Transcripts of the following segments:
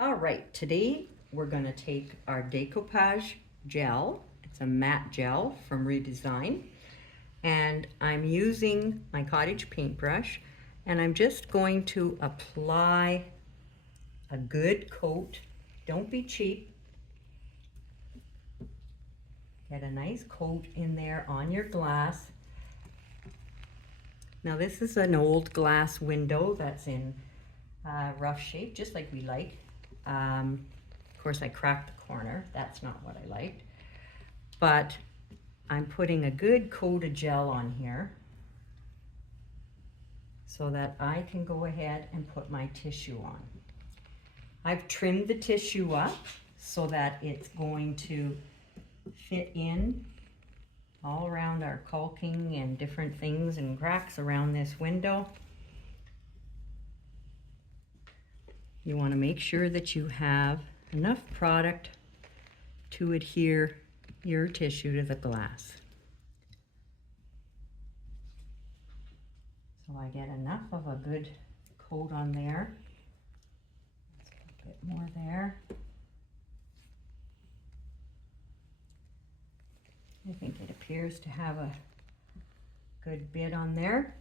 All right, today we're gonna take our decoupage gel. It's a matte gel from Redesign. And I'm using my cottage paintbrush and I'm just going to apply a good coat. Don't be cheap. Get a nice coat in there on your glass. Now this is an old glass window that's in rough shape, just like we like. Of course I cracked the corner. That's not what I liked. But I'm putting a good coat of gel on here so that I can go ahead and put my tissue on. I've trimmed the tissue up so that it's going to fit in all around our caulking and different things and cracks around this window. You want to make sure that you have enough product to adhere your tissue to the glass. So I get enough of a good coat on there. Let's put a bit more there. I think it appears to have a good bit on there.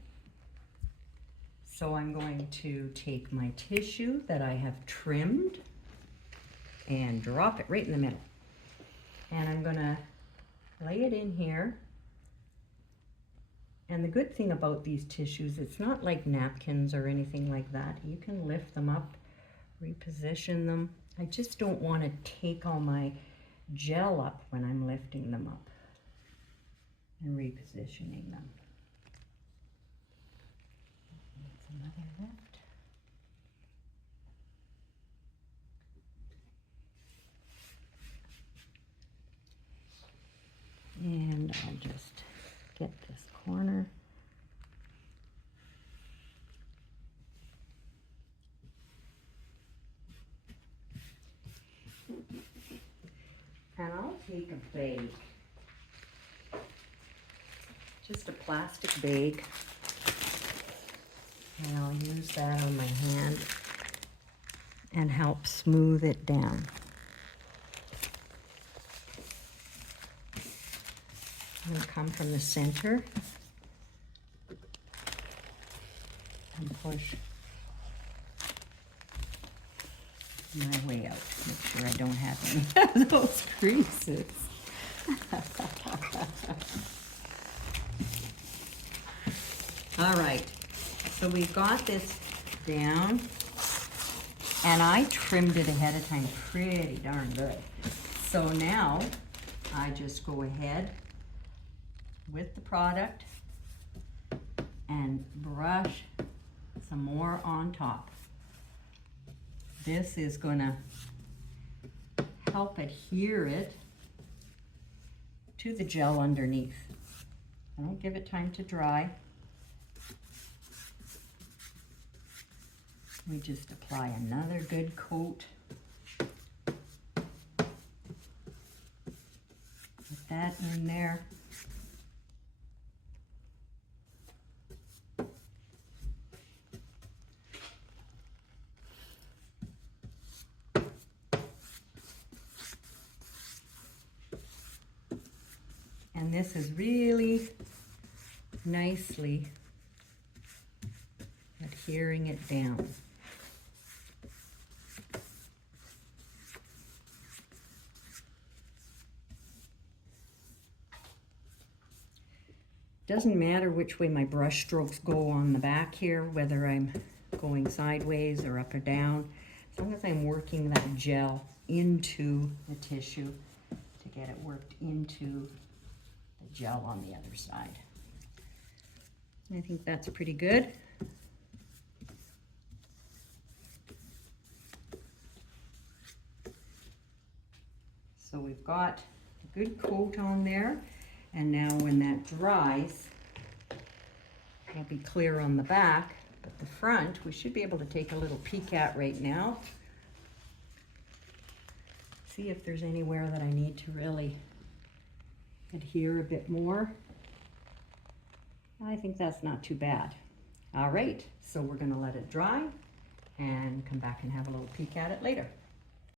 So I'm going to take my tissue that I have trimmed and drop it right in the middle. And I'm gonna lay it in here. And the good thing about these tissues, it's not like napkins or anything like that. You can lift them up, reposition them. I just don't want to take all my gel up when I'm lifting them up and repositioning them. That's another lift. And I'll just get this corner. And I'll take a bag, just a plastic bag, and I'll use that on my hand and help smooth it down. I'm going to come from the center and push my way out. Make sure I don't have any of those creases. All right, so we've got this down, and I trimmed it ahead of time pretty darn good. So now I just go ahead with the product and brush some more on top. This is gonna help adhere it to the gel underneath. I don't give it time to dry. We just apply another good coat. Put that in there. And this is really nicely adhering it down. Doesn't matter which way my brush strokes go on the back here, whether I'm going sideways or up or down, as long as I'm working that gel into the tissue to get it worked into the gel on the other side. I think that's pretty good. So we've got a good coat on there, and now when that dries, it'll be clear on the back, but the front we should be able to take a little peek at right now. See if there's anywhere that I need to really adhere a bit more. I think that's not too bad. All right, so we're gonna let it dry and come back and have a little peek at it later.